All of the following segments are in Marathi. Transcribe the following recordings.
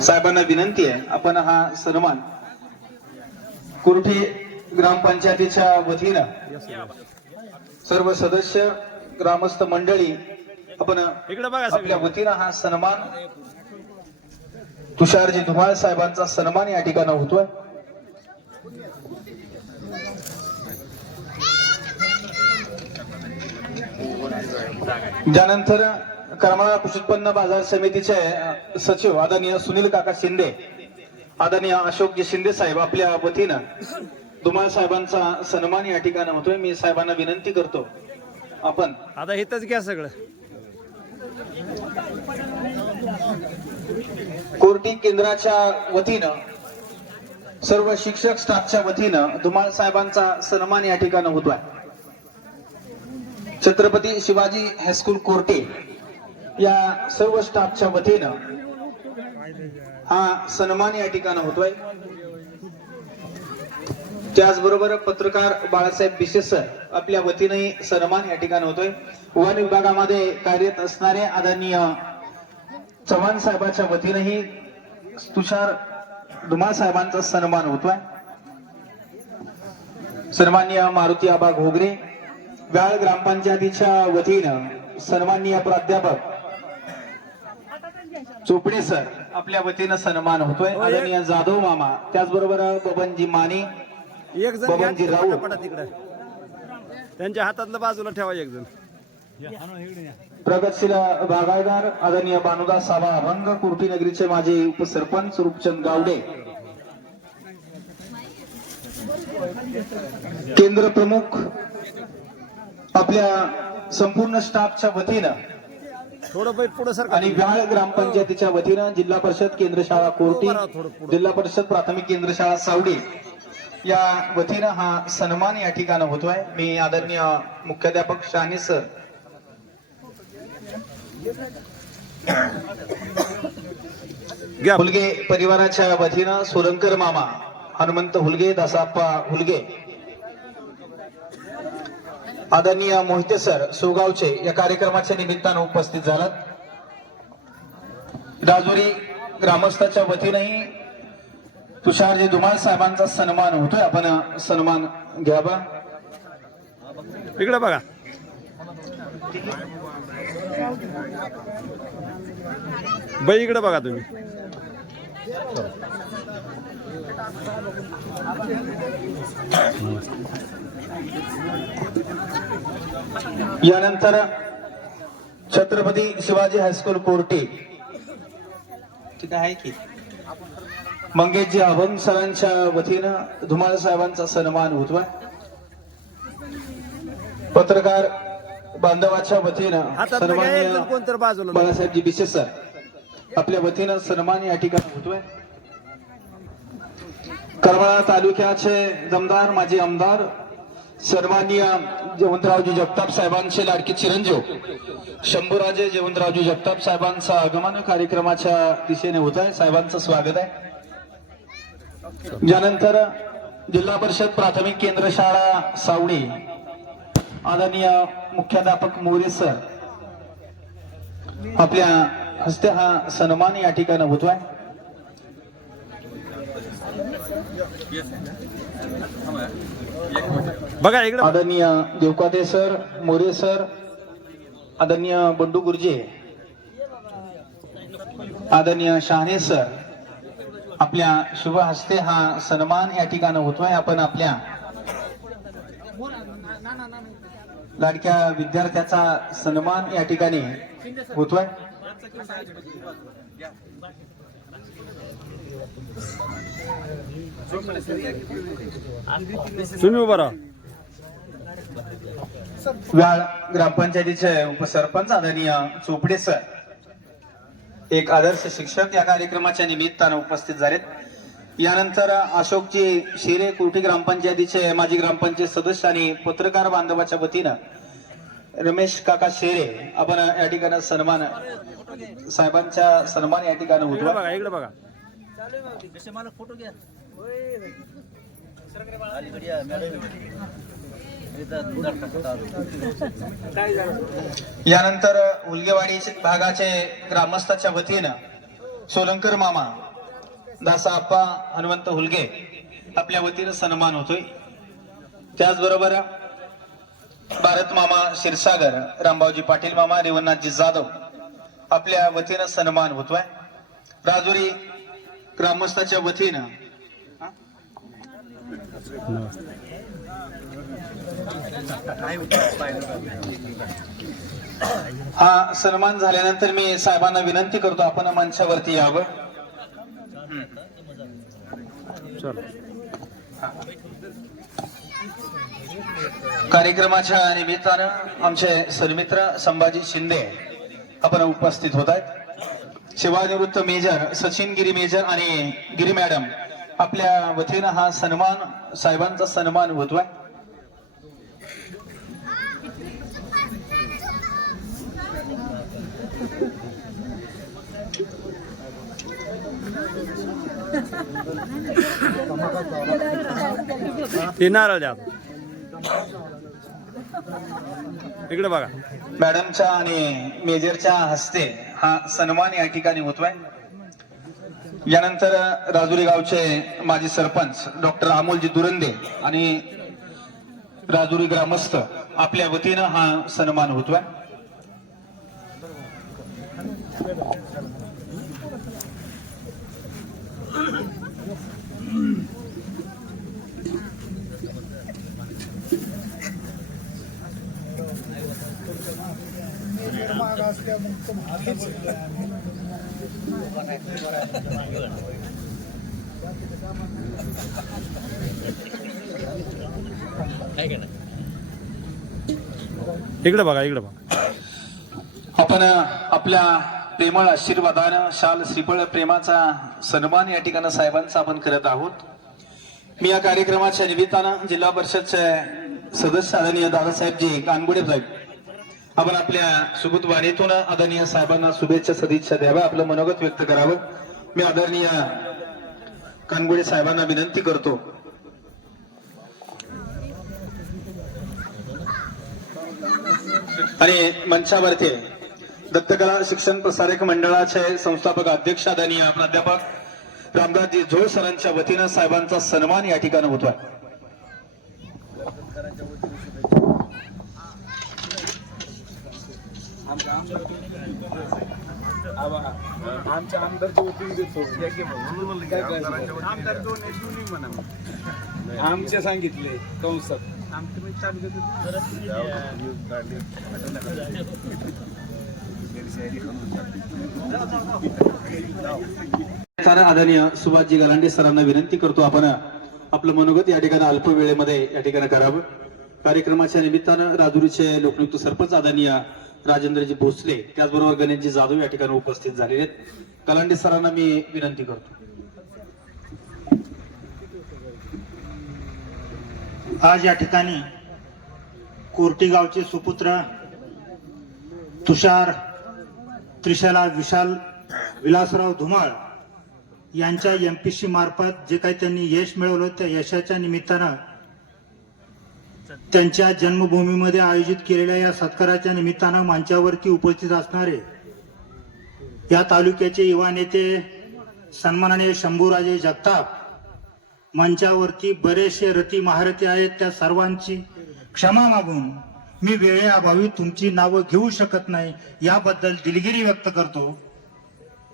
साहेबांना विनंती आहे आपण हा सन्मान कुर्ठी ग्रामपंचायतीच्या वतीनं सर्व सदस्य ग्रामस्थ मंडळी आपण आपल्या वतीनं हा सन्मान तुषारजी धुमाळ साहेबांचा सन्मान या ठिकाणी होतोय। त्यानंतर करमाळा कृषी उत्पन्न बाजार समितीचे सचिव आदरणीय सुनील काका शिंदे, आदरणीय अशोकजी शिंदे साहेब आपल्या वतीनं धुमाळ साहेबांचा सन्मान या ठिकाणी होतोय। मी साहेबांना विनंती करतो आपण आता इथंच घ्या सगळं। कोर्टी केंद्राच्या वतीनं सर्व शिक्षक स्टाफच्या वतीनं धुमाळ साहेबांचा सन्मान या ठिकाणी होतोय। छत्रपती शिवाजी हायस्कूल कोर्टे या सर्व स्टाफच्या वतीनं हा सन्मान या ठिकाणी होतोय। त्याचबरोबर पत्रकार बाळासाहेब बिशे सर आपल्या वतीनंही सन्मान या ठिकाणी होतोय। वन विभागामध्ये कार्यरत असणारे आदरणीय चव्हाण साहेबांच्या वतीनंही तुषार धुमाळ साहेबांचा सन्मान होतोय। सन्माननीय मारुती आबा घोगरे व्याळ ग्रामपंचायतीच्या वतीनं सन्माननीय प्राध्यापक चोपडे सर आपल्या वतीनं सन्मान होतोय। आदरणीय जाधव मामा, त्याचबरोबर बबनजी माने, एक जण बबनजी राऊत, तिकडे त्यांच्या हातातलं बाजूला ठेवा एक जण। प्रगतशील बागायतदार आदरणीय भानुदास साबा रंग, कुर्टी नगरीचे माजी उपसरपंच रूपचंद गावडे, केंद्र प्रमुख आपल्या संपूर्ण स्टाफच्या वतीनं थोडं पुढे सर आणि व्याळ ग्रामपंचायतीच्या वतीनं जिल्हा परिषद केंद्र शाळा कोर्टी, जिल्हा परिषद प्राथमिक केंद्र शाळा सावडी या वतीनं हा सन्मान या ठिकाणी होतोय। मी आदरणीय मुख्याध्यापक शाहनी सर हुलगे परिवाराच्या वतीनं सोलंकर मामा, हनुमंत हुलगे, दासाप्पा हुलगे, आदरणीय मोहिते सर सोगावचे या कार्यक्रमाच्या निमित्तानं उपस्थित झालात। राजुरी ग्रामस्थाच्या वतीनंही तुषारजी धुमाळ साहेबांचा सन्मान होतोय। आपण सन्मान घ्यावा। इकडे बघा। बाई इकडे बघा तुम्ही। यानंतर छत्रपती शिवाजी हायस्कूल कोर्टी तिथे आहे की मंगेशजी अभंग सरांच्या वतीनं धुमाळ साहेबांचा सन्मान होतोय। पत्रकार बांधवाच्या वतीनं सन्माननीय कोणतर बाजूला बाळासाहेबजी बिशे सर आपल्या वतीनं सन्मान या ठिकाणी होतोय। करमाळा तालुक्याचे दमदार माजी आमदार सन्माननीय जयवंतरावजी जगताप साहेबांचे लाडके चिरंजीव शंभूराजे जयवंतरावजी जगताप साहेबांचा आगमन कार्यक्रमाच्या दिशेने होत आहे। साहेबांचं स्वागत आहे। यानंतर जिल्हा परिषद प्राथमिक केंद्र शाळा सावडी आदरणीय मुख्याध्यापक मोरे सर आपल्या हस्ते हा सन्मान या ठिकाणी होतोय। बघा इकडे आदरणीय देवकाते सर, मोरे सर, आदरणीय बंडू गुर्जे, आदरणीय शहाणे सर आपल्या शुभ हस्ते हा सन्मान या ठिकाणी होतोय। आपण आपल्या लाडक्या विद्यार्थ्याचा सन्मान या ठिकाणी होतोय। तुम्ही उभा राहा। व्याळ ग्रामपंचायतीचे उपसरपंच आदरणीय चोपडे सर एक आदर्श शिक्षक या कार्यक्रमाच्या निमित्तानं उपस्थित झालेत। यानंतर अशोकजी शिरे कुर्टी ग्रामपंचायतीचे माजी ग्रामपंचायत सदस्य आणि पत्रकार बांधवाच्या वतीनं रमेश काका शेरे आपण या ठिकाणी सन्मान साहेबांचा सन्मान या ठिकाणी होतो। इकडे बघा। यानंतर उलगेवाडी भागाचे ग्रामस्थाच्या वतीनं सोलंकर मामा दासाप्पा हनुमंत हुलगे आपल्या वतीनं सन्मान होतोय। त्याचबरोबर भारत मामा क्षीरसागर, रामभाऊजी पाटील मामा, रेवणनाथजी जाधव आपल्या वतीनं सन्मान होतोय। राजुरी ग्रामस्थाच्या वतीनं हा सन्मान झाल्यानंतर मी साहेबांना विनंती करतो आपण मंचावरती यावं। कार्यक्रमाच्या निमित्तानं आमचे सन्मित्र संभाजी शिंदे आपण उपस्थित होत आहेत। सेवानिवृत्त मेजर सचिन गिरी मेजर आणि गिरी मॅडम आपल्या वतीनं हा सन्मान साहेबांचा सन्मान होतोय। ते नारळ द्या इकडे बघा। मॅडमच्या आणि मेजरच्या हस्ते हा सन्मान या ठिकाणी होतोय। यानंतर राजुरी गावचे माजी सरपंच डॉक्टर अमोलजी दुरंदे आणि राजुरी ग्रामस्थ आपल्या वतीनं हा सन्मान होतोय। इकडे बघा इकडे बघा। आपण आपल्या प्रेमळ आशीर्वादानं शाल श्रीफळ प्रेमाचा सन्मान या ठिकाणी साहेबांचा आपण करत आहोत। मी या कार्यक्रमाच्या निमित्तानं जिल्हा परिषदचे सदस्य आदरणीय दादासाहेबजी कानगुडे साहेब आपण आपल्या सुबोध वाणीतून आदरणीय साहेबांना शुभेच्छा सदिच्छा द्याव्या, आपलं मनोगत व्यक्त करावं। मी आदरणीय कानगुडे साहेबांना विनंती करतो। आणि मंचावरती दत्तकला शिक्षण प्रसारक मंडळाचे संस्थापक अध्यक्ष आदरणीय प्राध्यापक रामदासजी झोळ सरांच्या वतीनं साहेबांचा सन्मान या ठिकाणी होतोय। आमच्या आमदारच्या वतीने देतो आमचे सांगितले कंसात आदरणीय सुभाषजी गलांडे सरांना विनंती करतो आपण आपलं मनोगत या ठिकाणी अल्प वेळेमध्ये या ठिकाणी करावं। कार्यक्रमाच्या निमित्तानं राजुरीचे लोकनियुक्त सरपंच आदरणीय राजेंद्रजी भोसले त्याचबरोबर गणेशजी जाधव या ठिकाणी उपस्थित झालेले आहेत। गलांडे सरांना मी विनंती करतो। आज या ठिकाणी कोर्टी गावचे सुपुत्र तुषार त्रिशला विशाल विलासराव धुमाळ यांच्या MPC मार्फत जे काही त्यांनी यश मिळवलं त्या यशाच्या निमित्तानं त्यांच्या जन्मभूमीमध्ये आयोजित केलेल्या या सत्काराच्या निमित्तानं मंचावरती उपस्थित असणारे या तालुक्याचे युवा नेते सन्माननीय शंभूराजे जगताप, मंचावरती बरेचसे रती महारथी आहेत, त्या सर्वांची क्षमा मागून मी वेळेअभावी तुमची नावं घेऊ शकत नाही याबद्दल दिलगिरी व्यक्त करतो।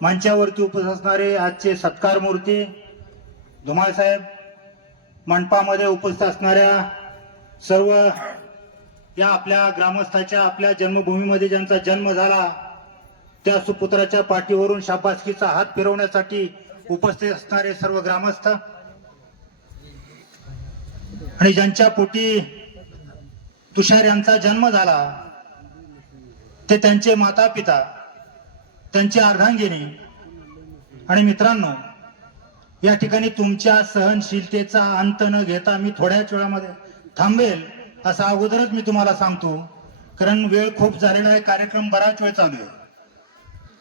मंचावरती उपस्थित असणारे आजचे सत्कार मूर्ती धुमाळ साहेब, मंडपामध्ये उपस्थित असणाऱ्या सर्व या आपल्या ग्रामस्थाच्या आपल्या जन्मभूमीमध्ये ज्यांचा जन्म झाला त्या सुपुत्राच्या पाठीवरून शाबासकीचा हात फिरवण्यासाठी उपस्थित असणारे सर्व ग्रामस्थ आणि ज्यांच्या पोटी तुषार यांचा जन्म झाला ते त्यांचे माता पिता, त्यांची अर्धांगिनी आणि मित्रांनो, या ठिकाणी तुमच्या सहनशीलतेचा अंत न घेता मी थोड्याच वेळामध्ये थांबेल असं अगोदरच मी तुम्हाला सांगतो, कारण वेळ खूप झालेला आहे, कार्यक्रम बराच वेळ चालू आहे।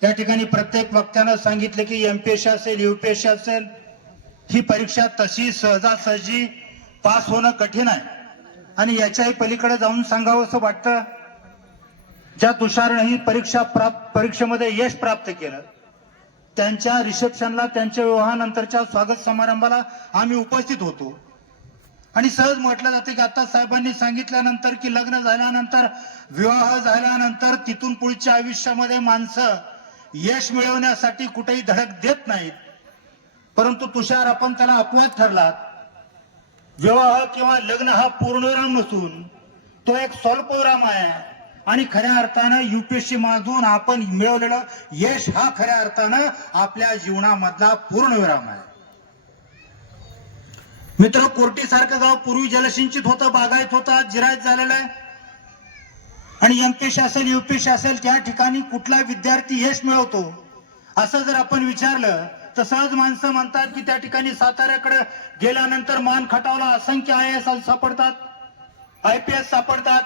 या ठिकाणी प्रत्येक वक्त्यानं सांगितले की MPSC असेल UPSC असेल ही परीक्षा तशी सहजासहजी पास होणं कठीण आहे आणि याच्याही पलीकडे जाऊन सांगावं असं वाटतं, ज्या तुषारने ही परीक्षेमध्ये यश प्राप्त केलं त्यांच्या रिसेप्शनला, त्यांच्या विवाहानंतरच्या स्वागत समारंभाला आम्ही उपस्थित होतो. आणि सहज म्हटलं जाते की आता साहेबांनी सांगितल्यानंतर की लग्न झाल्यानंतर, विवाह झाल्यानंतर तिथून पुढच्या आयुष्यामध्ये माणसं यश मिळवण्यासाठी कुठेही धडक देत नाहीत. परंतु तुषार, आपण त्याला अपवाद ठरलात. विवाह किंवा लग्न हा पूर्णविराम नसून तो एक स्वल्पविराम आहे. आणि खऱ्या अर्थानं युपीएससी मधून आपण मिळवलेलं यश हा खऱ्या अर्थानं आपल्या जीवनामधला पूर्णविराम आहे. मित्र, कोर्टी सारखं गाव पूर्वी जलसिंचित होतं, बागायत होतं, आज जिरायत झालेलं आहे. आणि एमपीएससी असेल, युपीएससी असेल, त्या ठिकाणी कुठला विद्यार्थी यश मिळवतो असं जर आपण विचारलं तर सहज माणसं म्हणतात की त्या ठिकाणी साताऱ्याकडे गेल्यानंतर मान खटावला असंख्य IAS सापडतात, IPS सापडतात.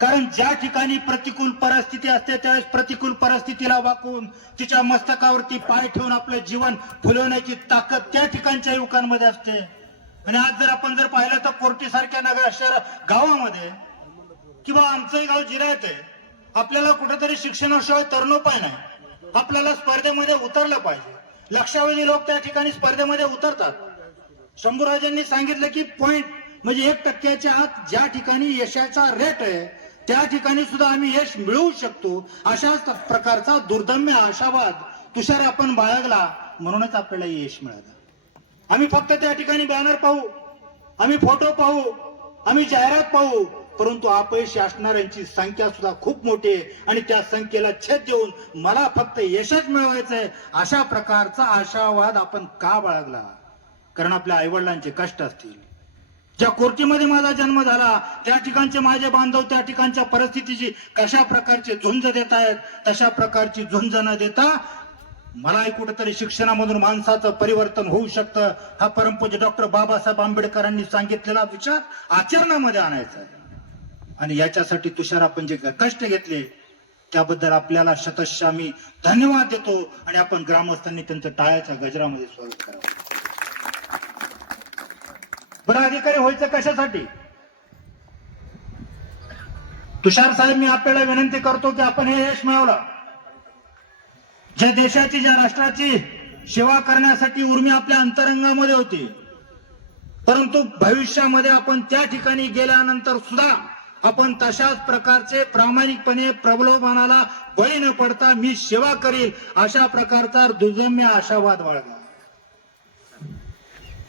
कारण ज्या ठिकाणी प्रतिकूल परिस्थिती असते त्यावेळेस प्रतिकूल परिस्थितीला वाकून तिच्या मस्तकावरती पाय ठेवून आपलं जीवन फुलवण्याची ताकद त्या ठिकाणच्या युवकांमध्ये असते. आणि आज जर पाहिलं तर कोर्टी सारख्या नगर शहर गावामध्ये किंवा आमचंही गाव जिरायत आहे, आपल्याला कुठेतरी शिक्षणाशिवाय तरुणोपाय नाही. आपल्याला स्पर्धेमध्ये उतरलं पाहिजे. लक्षावधी लोक त्या ठिकाणी स्पर्धेमध्ये उतरतात. शंभूराजांनी सांगितलं की पॉइंट म्हणजे 1% आत ज्या ठिकाणी यशाचा रेट आहे त्या ठिकाणी सुद्धा आम्ही यश मिळवू शकतो. अशाच प्रकारचा दुर्दम्य आशावाद तुषार आपण बाळगला, म्हणूनच आपल्याला यश मिळालं. आम्ही फक्त त्या ठिकाणी बॅनर पाहू, आम्ही फोटो पाहू, आम्ही जाहिरात पाहू, परंतु अपयशी असणाऱ्यांची संख्या सुद्धा खूप मोठी आहे. आणि त्या संख्येला छेद देऊन मला फक्त यशच मिळवायचंय अशा प्रकारचा आशावाद आपण का बाळगला? कारण आपल्या आईवडिलांचे कष्ट असतील. ज्या कोर्टीमध्ये माझा जन्म झाला त्या ठिकाणचे माझे बांधव त्या ठिकाणच्या परिस्थितीची कशा प्रकारचे झुंज देत आहेत, तशा प्रकारची झुंज न देता मलाही कुठेतरी शिक्षणामधून माणसाचं परिवर्तन होऊ शकतं हा परमपूज्य डॉक्टर बाबासाहेब आंबेडकरांनी सांगितलेला विचार आचरणामध्ये आणायचा. आणि याच्यासाठी तुषार आपण जे कष्ट घेतले त्याबद्दल आपल्याला शतशः आम्ही धन्यवाद देतो. आणि आपण ग्रामस्थांनी त्यांचं टाळ्याच्या गजरामध्ये स्वागत करावं. बरं, अधिकारी व्हायचं कशासाठी? तुषार साहेब, मी आपल्याला विनंती करतो की आपण हे यश मिळवलं, ज्या देशाची, ज्या राष्ट्राची सेवा करण्यासाठी उर्मी आपल्या अंतरंगामध्ये होती, परंतु भविष्यामध्ये आपण त्या ठिकाणी गेल्यानंतर सुद्धा आपण तशाच प्रकारचे प्रामाणिकपणे प्रलोभनाला बळी न पडता मी सेवा करील अशा प्रकारचा दुर्दम्य आशावाद बाळगा.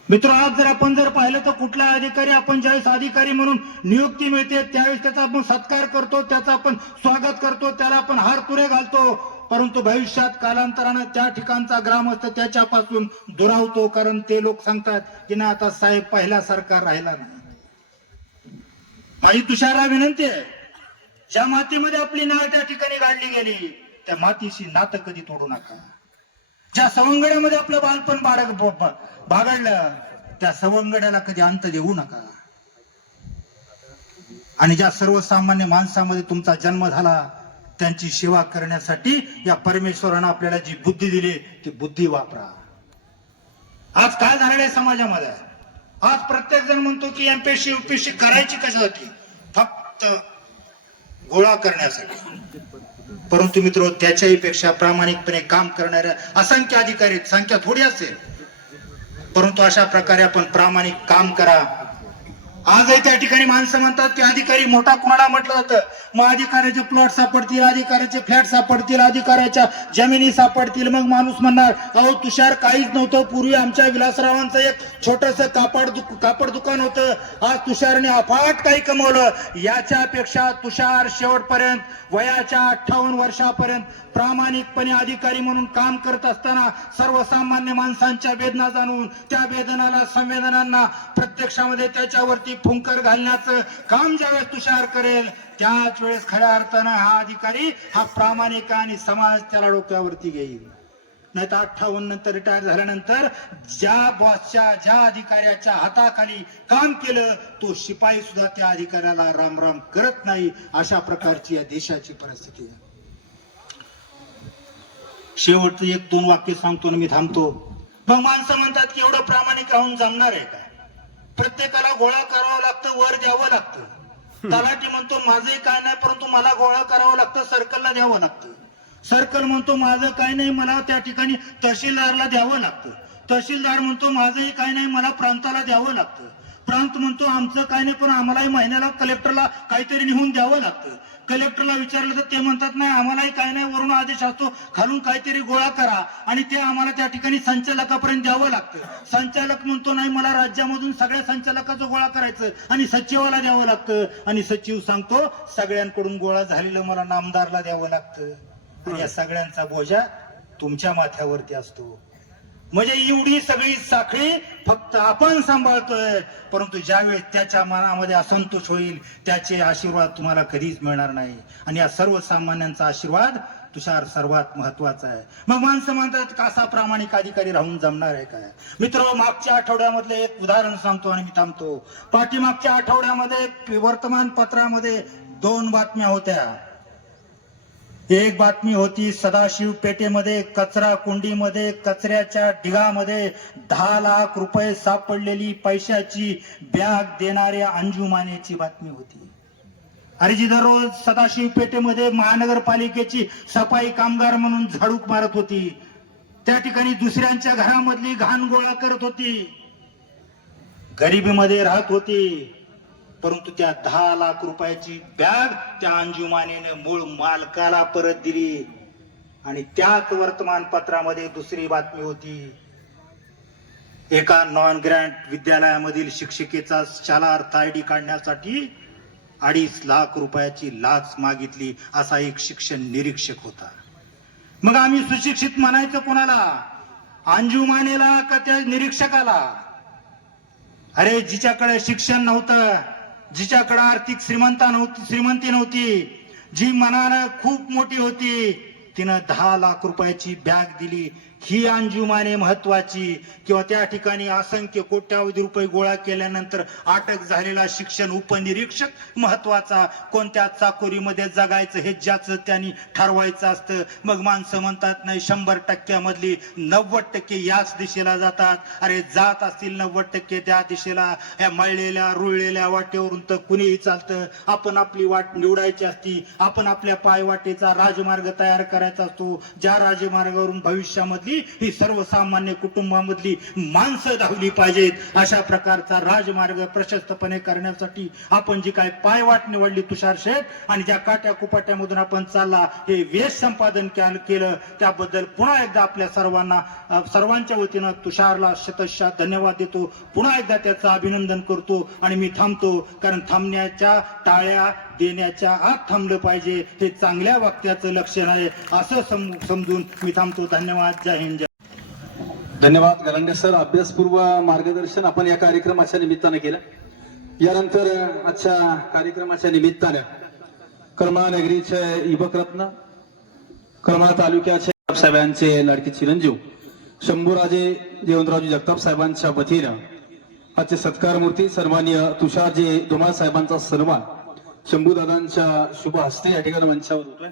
मित्र, आज आपण पाहिलं तर कुठला अधिकारी, आपण ज्यावेळेस अधिकारी म्हणून नियुक्ती मिळते त्यावेळेस त्याचा आपण सत्कार करतो, त्याचा आपण स्वागत करतो, त्याला आपण हार तुरे घालतो. परंतु भविष्यात कालांतरानं त्या ठिकाणचा ग्रामस्थ त्याच्यापासून दुरावतो. कारण ते लोक सांगतात की ना आता साहेब पहिल्यासारखा राहिला नाही. माझी तुषारला विनंती आहे, ज्या मातीमध्ये आपली नाळ त्या ठिकाणी गाडली गेली त्या मातीशी नातं कधी तोडू नका. ज्या सवंगड्यामध्ये आपलं बालपण बागडलं त्या सवंगड्याला कधी अंत देऊ नका. आणि ज्या सर्वसामान्य माणसामध्ये तुमचा जन्म झाला त्यांची सेवा करण्यासाठी या परमेश्वरानं आपल्याला जी बुद्धी दिली ती बुद्धी वापरा. आज काय झालेलं आहे समाजामध्ये? आज प्रत्येक जण म्हणतो की एमपीएससी युपीएससी करायची कशासाठी? फक्त गोळा करण्यासाठी. परंतु मित्र, त्याच्याही पेक्षा प्रामाणिकपणे काम करणाऱ्या असंख्य अधिकारी, संख्या थोडी असेल, परंतु अशा प्रकारे आपण प्रामाणिक काम करा. आजही त्या ठिकाणी माणसं म्हणतात की अधिकारी मोठा कोणाला म्हटलं जातं, मग अधिकाऱ्याचे प्लॉट सापडतील, अधिकाऱ्याचे फ्लॅट सापडतील, अधिकाऱ्याच्या जमिनी सापडतील. मग माणूस म्हणणार, अहो तुषार काहीच नव्हतं, पूर्वी आमच्या विलासरावांचं एक छोटस कापड दुकान होतं, आज तुषारने अफाट काही कमवलं. याच्यापेक्षा तुषार शेवटपर्यंत वयाच्या 58 वर्षापर्यंत प्रामाणिकपणे अधिकारी म्हणून काम करत असताना सर्वसामान्य माणसांच्या वेदना जाणून त्या वेदनाला, संवेदनांना प्रत्यक्षामध्ये त्याच्यावरती फुंकर घालण्याचं काम ज्यावेळेस तुषार करेल त्याच वेळेस खऱ्या अर्थानं हा अधिकारी हा प्रामाणिक आणि समाज त्याला डोक्यावरती घेईल. नाही तर 58 नंतर रिटायर झाल्यानंतर ज्या बॉसच्या, ज्या अधिकाऱ्याच्या हाताखाली काम केलं तो शिपाई सुद्धा त्या अधिकाऱ्याला राम राम करत नाही. अशा प्रकारची या देशाची परिस्थिती आहे. शेवटचं 1-2 वाक्य सांगतो आणि मी थांबतो. मग माणसं म्हणतात की एवढं प्रामाणिक राहून जमणार आहे का? प्रत्येकाला गोळा करावं लागतं, वर द्यावं लागतं. तलाठी म्हणतो माझंही काय नाही, परंतु मला गोळा करावं लागतं, सर्कलला द्यावं लागतं. सर्कल म्हणतो माझं काय नाही, मला त्या ठिकाणी तहसीलदारला द्यावं लागतं. तहसीलदार म्हणतो माझंही काय नाही, मला प्रांताला द्यावं लागतं. प्रांत म्हणतो आमचं काय नाही, पण आम्हालाही महिन्याला कलेक्टरला काहीतरी लिहून द्यावं लागतं. कलेक्टरला विचारलं तर ते म्हणतात नाही आम्हालाही काय नाही, वरून आदेश असतो, खालून काहीतरी गोळा करा आणि ते आम्हाला त्या ठिकाणी संचालकापर्यंत द्यावं लागतं. संचालक म्हणतो नाही मला राज्यामधून सगळ्या संचालकाचं गोळा करायचं आणि सचिवाला द्यावं लागतं. आणि सचिव सांगतो सगळ्यांकडून गोळा झालेलं मला नामदारला द्यावं लागतं. आणि या सगळ्यांचा बोजा तुमच्या माथ्यावरती असतो. म्हणजे एवढी सगळी साखळी फक्त आपण सांभाळतोय, परंतु ज्यावेळेस त्याच्या मनामध्ये असंतोष होईल त्याचे आशीर्वाद तुम्हाला कधीच मिळणार नाही. आणि या सर्वसामान्यांचा आशीर्वाद तुषार सर्वात महत्वाचा आहे. मग माणसं म्हणतात कसा प्रामाणिक अधिकारी राहून जमणार आहे काय? मित्र, मागच्या आठवड्यामधले एक उदाहरण सांगतो आणि मी थांबतो. पाठीमागच्या आठवड्यामध्ये वर्तमानपत्रामध्ये 2 बातम्या होत्या. एक बातमी होती सदाशिव पेठेमध्ये कचरा कुंडीमध्ये कचऱ्याच्या ढिगामध्ये 10 लाख रुपये सापडलेली पैशाची बॅग देणाऱ्या अंजुमानेची बातमी होती. अरे जी दररोज सदाशिव पेठेमध्ये महानगरपालिकेची सफाई कामगार म्हणून झाडू मारत होती, त्या ठिकाणी दुसऱ्यांच्या घरामधली घाण गोळा करत होती, गरिबीमध्ये राहत होती, परंतु त्या 10 लाख रुपयाची बॅग त्या अंजुमानेने मूळ मालकाला परत दिली. आणि त्याच वर्तमानपत्रामध्ये दुसरी बातमी होती, एका नॉन ग्रँट विद्यालयामधील शिक्षिकेचा शालार्थ आयडी काढण्यासाठी 2.5 लाख रुपयाची लाच मागितली असा एक शिक्षण निरीक्षक होता. मग आम्ही सुशिक्षित म्हणायचं कोणाला, अंजुमानेला का त्या निरीक्षकाला? अरे जिच्याकडे शिक्षण नव्हतं, जिच्याकडे आर्थिक श्रीमंती नव्हती, जी मनानं खूप मोठी होती, तिनं 10 लाख रुपयाची बॅग दिली. ही अंजुमाने महत्वाची? किंवा त्या ठिकाणी असंख्य कोट्यावधी रुपये गोळा केल्यानंतर अटक झालेला शिक्षण उपनिरीक्षक महत्वाचा? कोणत्या चाकोरीमध्ये जगायचं हे ज्याचं त्यांनी ठरवायचं असतं. मग माणसं म्हणतात नाही 100% मधली 90% याच दिशेला जातात. अरे जात असतील 90% त्या दिशेला, या मळलेल्या रुळलेल्या वाटेवरून तर कुणीही चालतं. आपण आपली वाट निवडायची असती, आपण आपल्या पायवाटेचा राजमार्ग तयार करायचा असतो, ज्या राजमार्गावरून भविष्यामधली ही सर्वसामान्य कुटुंबामधली माणसं धावली पाहिजेत. अशा प्रकारचा राजमार्ग प्रशस्तपणे करण्यासाठी आपण जी काय पायवाट निवडली तुषार शेठ, आणि ज्या काट्या कुपाट्यामधून आपण चालला, हे वेश संपादन केलं, त्याबद्दल पुन्हा एकदा आपल्या सर्वांच्या वतीनं तुषारला शतशः धन्यवाद देतो. पुन्हा एकदा त्याचं अभिनंदन करतो आणि मी थांबतो, कारण थांबण्याच्या टाळ्या देण्याच्या आत थांबलं पाहिजे, हे चांगल्या वाक्याचं लक्षण आहे असं समजून मी थांबतो. धन्यवाद. जय हिंद. धन्यवाद गलांडे सर. अभ्यासपूर्व मार्गदर्शन आपण या कार्यक्रमाच्या निमित्तानं केलं. यानंतर आजच्या कार्यक्रमाच्या निमित्तानं करमाळा नगरीचे युवकरत्न, करमाळा तालुक्याचे साहेबांचे लाडके चिरंजीव शंभूराजे जयवंतरावजी जगताप साहेबांच्या वतीनं आजचे सत्कार मूर्ती सन्माननीय तुषारजी धुमाळ साहेबांचा सन्मान शंभूदादांच्या शुभ हस्ते या ठिकाणी मंचावर होतोय.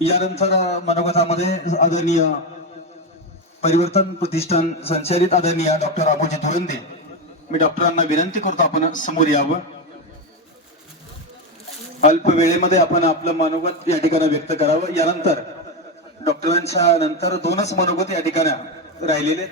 यानंतर मनोगतामध्ये आदरणीय परिवर्तन प्रतिष्ठान संचालित आदरणीय डॉक्टर अमोजी धुळंदे, मी डॉक्टरांना विनंती करतो आपण समोर यावं. अल्प वेळेमध्ये आपण आपलं मनोगत या ठिकाणी व्यक्त करावं. यानंतर डॉक्टरांच्या नंतर 2च मनोगत या ठिकाणी राहिलेले.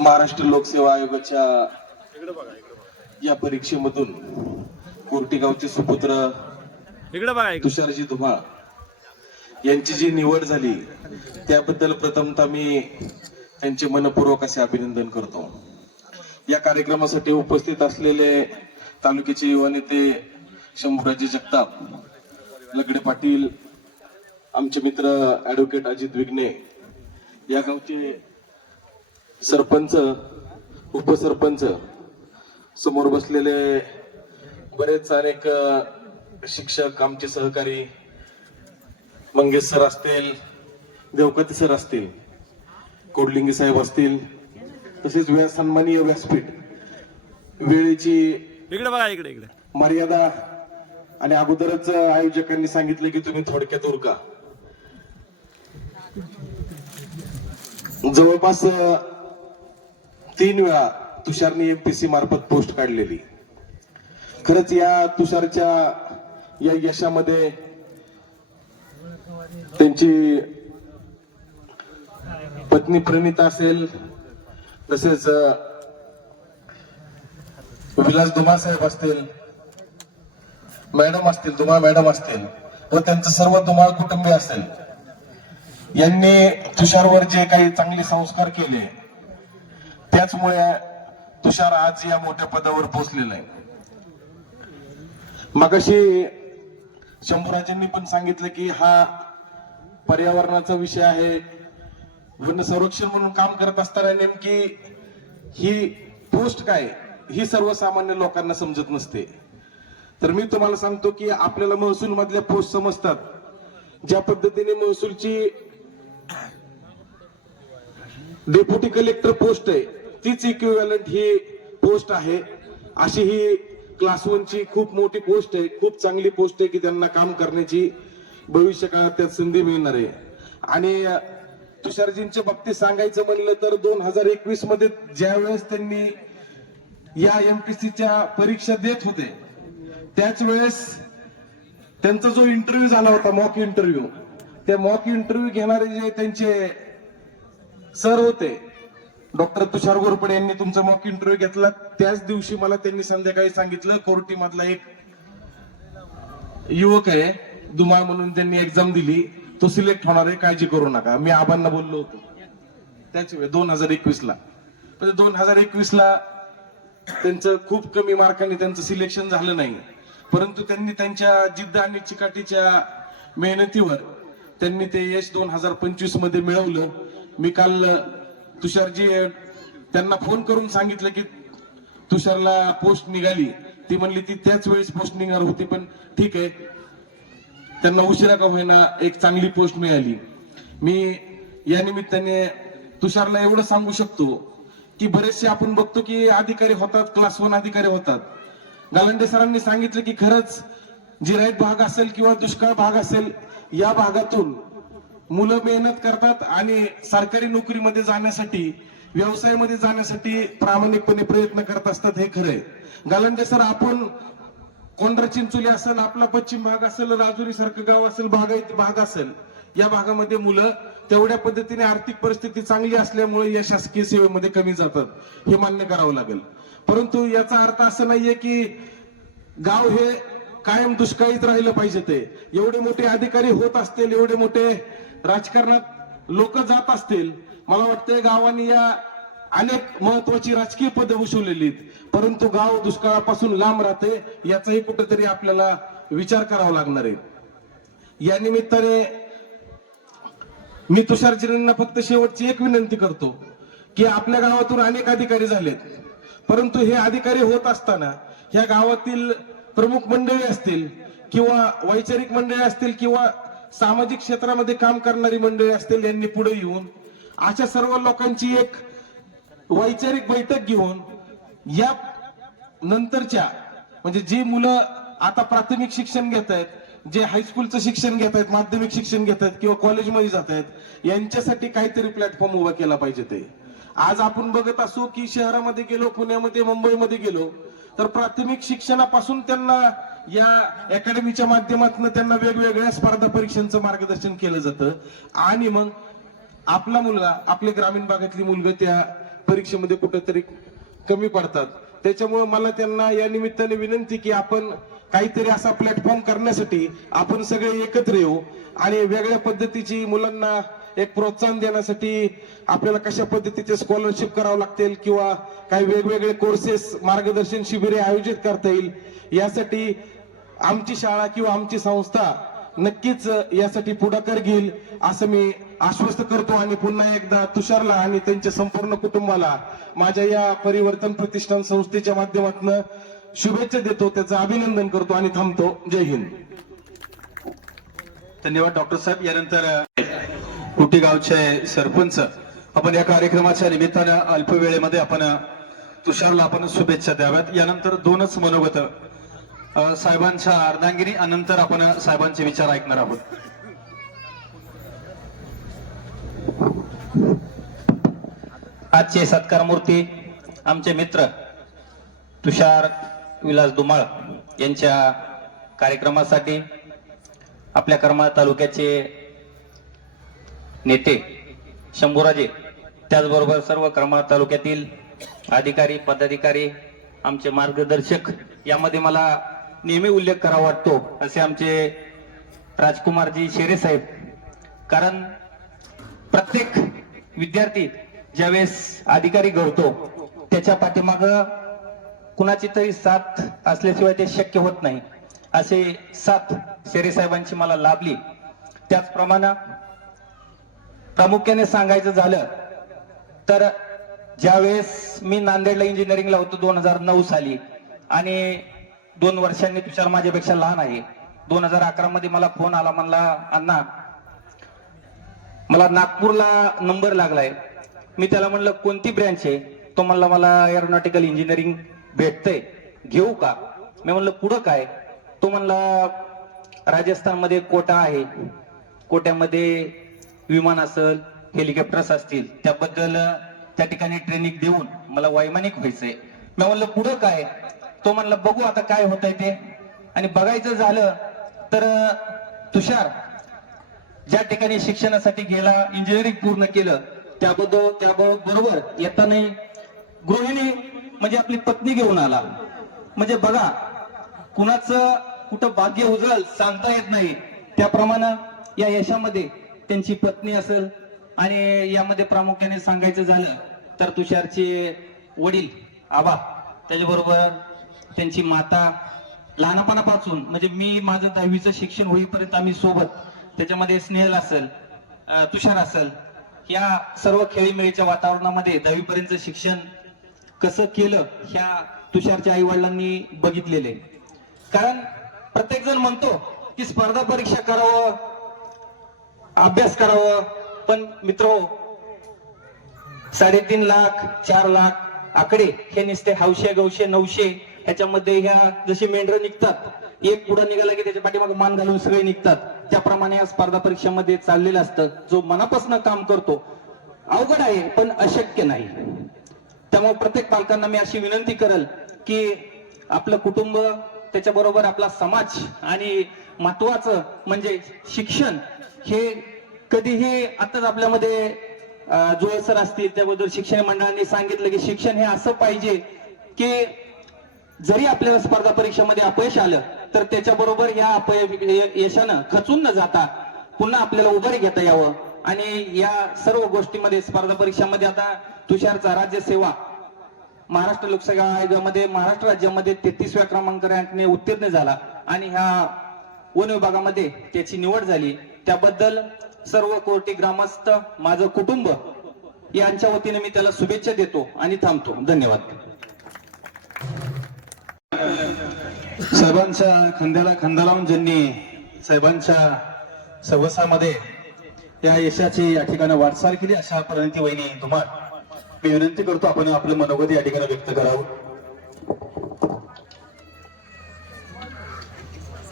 महाराष्ट्र लोकसेवा आयोगाच्या या परीक्षेमधून कोर्टीगावचे सुपुत्र तुषारजी धुमाळ यांची जी निवड झाली त्याबद्दल प्रथमतः मी त्यांचे मनपूर्वक असे अभिनंदन करतो. या कार्यक्रमासाठी उपस्थित असलेले तालुक्याचे युवा नेते शंभूराजे जगताप, लगडे पाटील, आमचे मित्र ऍडव्होकेट अजित विघ्ने, या गावचे सरपंच, उपसरपंच, समोर बसलेले बरेच अनेक शिक्षक, आमचे सहकारी मंगेश सर असतील, देवकते सर असतील, कोडलिंगे साहेब असतील, तसेच सन्माननीय व्यासपीठ, वेळेची मर्यादा आणि अगोदरच आयोजकांनी सांगितलं की तुम्ही थोडक्यात उरका. जवळपास 3 वेळा तुषारने एमपीसी मार्फत पोस्ट काढलेली. खरंच या तुषारच्या या यशामध्ये त्यांची पत्नी प्रणिता असेल, तसेच विलास धुमाळ साहेब असतील, मॅडम असतील, धुमाळ मॅडम असतील व त्यांचं सर्व धुमाळ कुटुंबीय असेल, यांनी तुषारवर जे काही चांगले संस्कार केले त्याचमुळे तुषार आज या मोठ्या पदावर पोहोचलेला आहे. मगाशी शंभूराजांनी पण सांगितलं की हा पर्यावरणाचा विषय आहे. वन संरक्षण म्हणून काम करत असताना नेमकी ही पोस्ट काय ही सर्वसामान्य लोकांना समजत नसते. तर मी तुम्हाला सांगतो की आपल्याला महसूल मधल्या पोस्ट समजतात. ज्या पद्धतीने महसूलची डेप्युटी कलेक्टर पोस्ट आहे तीच इक्विव्हॅलंट ही पोस्ट आहे. अशी ही क्लास 1 ची खूप मोठी पोस्ट आहे, खूप चांगली पोस्ट आहे की त्यांना काम करण्याची भविष्य काळात त्यात संधी मिळणार आहे. आणि तुषारजींच्या बाबतीत सांगायचं म्हणलं तर 2021 मध्ये ज्या वेळेस त्यांनी या एमपीसीच्या परीक्षा देत होते त्याच वेळेस त्यांचा जो इंटरव्ह्यू झाला होता, मॉक इंटरव्ह्यू, त्या मॉक इंटरव्ह्यू घेणारे जे त्यांचे सर होते डॉक्टर तुषार घोरपडे यांनी तुमचा मॉक इंटरव्ह्यू घेतला. त्याच दिवशी मला त्यांनी संध्याकाळी सांगितलं कोर्टी मधला एक युवक आहे धुमाळ म्हणून, त्यांनी एक्झाम दिली, तो सिलेक्ट होणार आहे, काळजी करू नका. मी आबांना बोललो होतो त्याच वेळी 2021 ला. म्हणजे 2021 ला त्यांचं खूप कमी मार्कांनी त्यांचं सिलेक्शन झालं नाही, परंतु त्यांनी त्यांच्या जिद्द आणि चिकाटीच्या मेहनतीवर त्यांनी ते यश 2025 मध्ये मिळवलं. मी काल तुषारजी त्यांना फोन करून सांगितलं की तुषारला पोस्ट निघाली. ती म्हणली ती त्याच वेळेस पोस्ट निघणार होती, पण ठीक आहे, त्यांना उशिरा का होईना एक चांगली पोस्ट मिळाली. मी या निमित्ताने तुषारला एवढं सांगू शकतो की बरेचसे आपण बघतो की अधिकारी होतात, क्लास 1 अधिकारी होतात. गालंडे सरांनी सांगितलं की खरंच जिरायत भाग असेल किंवा दुष्काळ भाग असेल या भागातून मुलं मेहनत करतात आणि सरकारी नोकरीमध्ये जाण्यासाठी, व्यवसायामध्ये जाण्यासाठी प्रामाणिकपणे प्रयत्न करत असतात, हे खरंय. गालंडे सर, आपण कोंढरा चिंचोली असेल, आपला पश्चिम भाग असेल, राजुरी सारखं गाव असेल, बागायती भाग असेल, या भागामध्ये मुलं तेवढ्या पद्धतीने आर्थिक परिस्थिती चांगली असल्यामुळे या शासकीय सेवेमध्ये कमी जातात, हे मान्य करावं लागेल. परंतु याचा अर्थ असं नाहीये की गाव हे कायम दुष्काळीत राहिलं पाहिजे. ते एवढे मोठे अधिकारी होत असतील, एवढे मोठे राजकारणात लोक जात असतील, मला वाटतंय गावांनी या अनेक महत्वाची राजकीय पदं भूषवलेली, परंतु गाव दुष्काळापासून लांब राहते, याचाही कुठेतरी आपल्याला विचार करावा लागणार आहे. या निमित्ताने मी तुषारजींना फक्त शेवटची एक विनंती करतो की आपल्या गावातून अनेक अधिकारी झालेत, परंतु हे अधिकारी होत असताना ह्या गावातील प्रमुख मंडळी असतील किंवा वैचारिक मंडळी असतील किंवा सामाजिक क्षेत्रामध्ये काम करणारी मंडळी असतील, यांनी पुढे येऊन अशा सर्व लोकांची एक वैचारिक बैठक घेऊन या नंतरच्या, म्हणजे जी मुलं आता प्राथमिक शिक्षण घेत आहेत, जे हायस्कूलचं शिक्षण घेत आहेत, माध्यमिक शिक्षण घेत आहेत किंवा कॉलेजमध्ये जात आहेत, यांच्यासाठी काहीतरी प्लॅटफॉर्म उभा केला पाहिजे. ते आज आपण बघत असू की शहरामध्ये गेलो, पुण्यामध्ये, मुंबईमध्ये गेलो तर प्राथमिक शिक्षणापासून त्यांना या अकॅडमीच्या माध्यमातून त्यांना वेगवेगळ्या स्पर्धा परीक्षांचं मार्गदर्शन केलं जातं आणि मग आपला मुलगा, आपले ग्रामीण भागातली मुलगा त्या परीक्षेमध्ये कुठेतरी कमी पडतात. त्याच्यामुळे मला त्यांना या निमित्ताने विनंती की आपण काहीतरी असा प्लॅटफॉर्म करण्यासाठी आपण सगळे एकत्र येऊ आणि वेगळ्या पद्धतीची मुलांना एक प्रोत्साहन देण्यासाठी आपल्याला कशा पद्धतीचे स्कॉलरशिप करावं लागतील किंवा काही वेगवेगळे कोर्सेस, मार्गदर्शन शिबिरे आयोजित करता येईल, यासाठी आमची शाळा किंवा आमची संस्था नक्कीच यासाठी पुढाकार घेईल असं मी आश्वस्त करतो. आणि पुन्हा एकदा तुषारला आणि त्यांच्या संपूर्ण कुटुंबाला माझ्या या परिवर्तन प्रतिष्ठान संस्थेच्या माध्यमातून शुभेच्छा देतो, त्याचं अभिनंदन करतो आणि थांबतो. जय हिंद. धन्यवाद डॉक्टर साहेब. यानंतर कुटी गावचे सरपंच, आपण या कार्यक्रमाच्या निमित्तानं अल्प वेळेमध्ये आपण तुषारला आपण शुभेच्छा द्याव्यात. यानंतर 2च मनोगत साहेबांच्या अर्धांगिनी अनंतर आपण साहेबांचे विचार ऐकणार आहोत. आजचे सत्कार मूर्ती आमचे मित्र तुषार विलास धुमाळ यांच्या कार्यक्रमासाठी आपल्या करमाळ तालुक्याचे नेते शंभूराजे, त्याचबरोबर सर्व करमाळ तालुक्यातील अधिकारी पदाधिकारी, आमचे मार्गदर्शक, यामध्ये मला नेहमी उल्लेख करावा वाटतो असे आमचे राजकुमारजी शेरे साहेब. कारण प्रत्येक विद्यार्थी ज्यावेळेस अधिकारी घडतो त्याच्या पाठीमाग कुणाची तरी साथ असल्याशिवाय ते शक्य होत नाही. असे साथ शेरे साहेबांची मला लाभली. त्याचप्रमाणे प्रामुख्याने सांगायचं झालं तर ज्यावेळेस मी नांदेडला इंजिनिअरिंगला होतो 2009 साली, आणि 2 वर्षांनी तुषार माझ्यापेक्षा लहान आहे. 2011 मध्ये मला फोन आला, म्हणला अण्णा मला नागपूरला नंबर लागलाय. मी त्याला म्हणलं कोणती ब्रँच आहे? तो म्हणला मला एरोनॉटिकल इंजिनिअरिंग भेटतंय, घेऊ का? मी म्हणलं पुढं काय? तो म्हणला राजस्थानमध्ये कोटा आहे, कोट्यामध्ये विमान असेल, हेलिकॉप्टर्स असतील, त्याबद्दल त्या ठिकाणी ट्रेनिंग देऊन मला वैमानिक व्हायचंय. मी म्हणलं पुढं काय? तो म्हणला बघू आता काय होतंय ते. आणि बघायचं झालं तर तुषार ज्या ठिकाणी शिक्षणासाठी गेला, इंजिनिअरिंग पूर्ण केलं, त्याबरोबर येताना गृहिणी म्हणजे आपली पत्नी घेऊन आला. म्हणजे बघा कुणाचं कुठं भाग्य उजळल सांगता येत नाही. त्याप्रमाणे या यशामध्ये त्यांची पत्नी असेल, आणि यामध्ये प्रामुख्याने सांगायचं झालं तर तुषारचे वडील आबा, त्याच्याबरोबर त्यांची माता, लहानपणापासून म्हणजे मी माझं 10वीचं शिक्षण होईपर्यंत आम्ही सोबत, त्याच्यामध्ये स्नेहल असेल, तुषार असेल, या सर्व खेळीमेळीच्या वातावरणामध्ये 10वी पर्यंत शिक्षण कसं केलं ह्या तुषारच्या आई वडिलांनी बघितलेले. कारण प्रत्येक जण म्हणतो की स्पर्धा परीक्षा करावं, अभ्यास करावं, पण मित्रो 3.5 लाख 4 लाख आकडे हे नुसते हौशे गौशे 900 ह्याच्यामध्ये ह्या जशी मेंढरं निघतात, एक पुढे निघाला की त्याच्या पाठीमागे मान घालून सगळे निघतात, त्याप्रमाणे या स्पर्धा परीक्षेमध्ये चाललेलं असतं. जो मनापासून काम करतो, अवघड आहे पण अशक्य नाही. त्यामुळे प्रत्येक पालकांना मी अशी विनंती करेल की आपलं कुटुंब, त्याच्याबरोबर आपला समाज, आणि महत्वाचं म्हणजे शिक्षण हे कधीही आताच आपल्यामध्ये जोळे सर असतील, त्याबद्दल शिक्षण मंडळांनी सांगितलं की शिक्षण हे असं पाहिजे की जरी आपल्याला स्पर्धा परीक्षेमध्ये अपयश आलं तर त्याच्याबरोबर या यशानं खचून न जाता पुन्हा आपल्याला उभारी घेता यावं. आणि या सर्व गोष्टीमध्ये स्पर्धा परीक्षामध्ये आता तुषारचा राज्यसेवा महाराष्ट्र लोकसेवा आयोगामध्ये महाराष्ट्र राज्यामध्ये 33व्या क्रमांक रँकने उत्तीर्ण झाला, आणि ह्या वन विभागामध्ये त्याची निवड झाली. त्याबद्दल सर्व कोटी ग्रामस्थ, माझं कुटुंब यांच्या वतीने मी त्याला शुभेच्छा देतो आणि थांबतो. धन्यवाद. साहेबांच्या खांद्याला खांदा लावून ज्यांनी साहेबांच्या सहवासामध्ये या यशाची या ठिकाणी वाटचाल केली, अशा प्रणिती वहिनी धुमाळ, मी विनंती करतो आपण आपलं मनोगत या ठिकाणी व्यक्त करावं.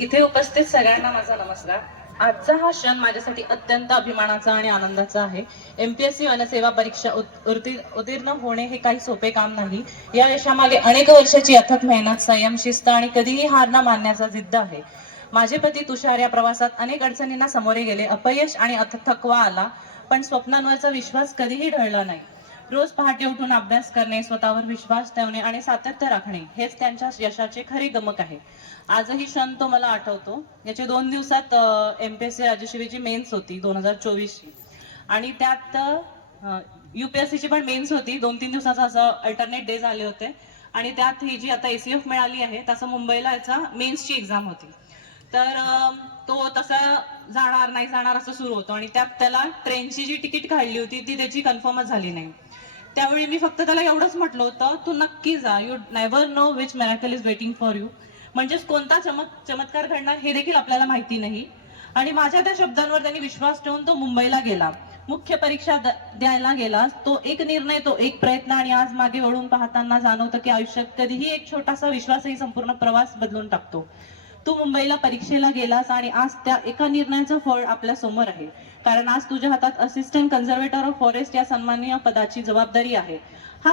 इथे उपस्थित सगळ्यांना माझा नमस्कार. आजचा हा क्षण माझ्यासाठी अत्यंत अभिमानाचा आणि आनंदाचा आहे. MPSC वनसेवा परीक्षा उत्तीर्ण होणे हे काही सोपे काम नाही. या यशामागे अनेक वर्षाची अथक मेहनत, संयम, शिस्त आणि कधीही हार न मानण्याचा जिद्द आहे. माझे पती तुषार या प्रवासात अनेक अडचणींना सामोरे गेले. अपयश आणि थकवा आला, पण स्वप्नांवरचा विश्वास कधीही ढळला नाही. रोज पहाटे उठून अभ्यास करणे, स्वतःवर विश्वास ठेवणे आणि सातत्य राखणे हेच त्यांच्या यशाचे खरी गमक आहे. आजही क्षण तो मला आठवतो. याचे 2 दिवसात MPSC राज्यसेवेची मेन्स होती 2024 ची, आणि त्यात UPSC ची पण मेन्स होती. 2-3 दिवसाचा असं अल्टरनेट डे झाले होते, आणि त्यात ही जी आता ACF मिळाली आहे तसं मुंबईला याचा मेन्सची एक्झाम होती. तर तो तसा जाणार नाही जाणार असं सुरू होतं, आणि त्यात त्याला ट्रेनची जी तिकीट काढली होती ती त्याची कन्फर्मच झाली नाही. त्यावेळी मी फक्त त्याला एवढंच म्हटलं होतं, तू नक्की जा, you never know which miracle is waiting for you. म्हणजेच कोणता चमत्कार घडणार हे देखील आपल्याला माहिती नाही. आणि माझ्या त्या शब्दांवर त्यांनी विश्वास ठेवून तो मुंबईला गेला. मुख्य परीक्षा द्यायला गेला, तो एक निर्णय, तो एक प्रयत्न, आणि आज मागे वळून पाहताना जाणवतं की आयुष्यात कधीही एक छोटासा विश्वासही संपूर्ण प्रवास बदलून टाकतो. तू मुंबईला परीक्षेला गेलास आणि आज त्या एका निर्णयाचं फळ आपल्या समोर आहे. कारण आज तुझ्या हातात असिस्टंट कन्झर्वेटर ऑफ फॉरेस्ट या सन्माननीय पदाची जबाबदारी आहे. हा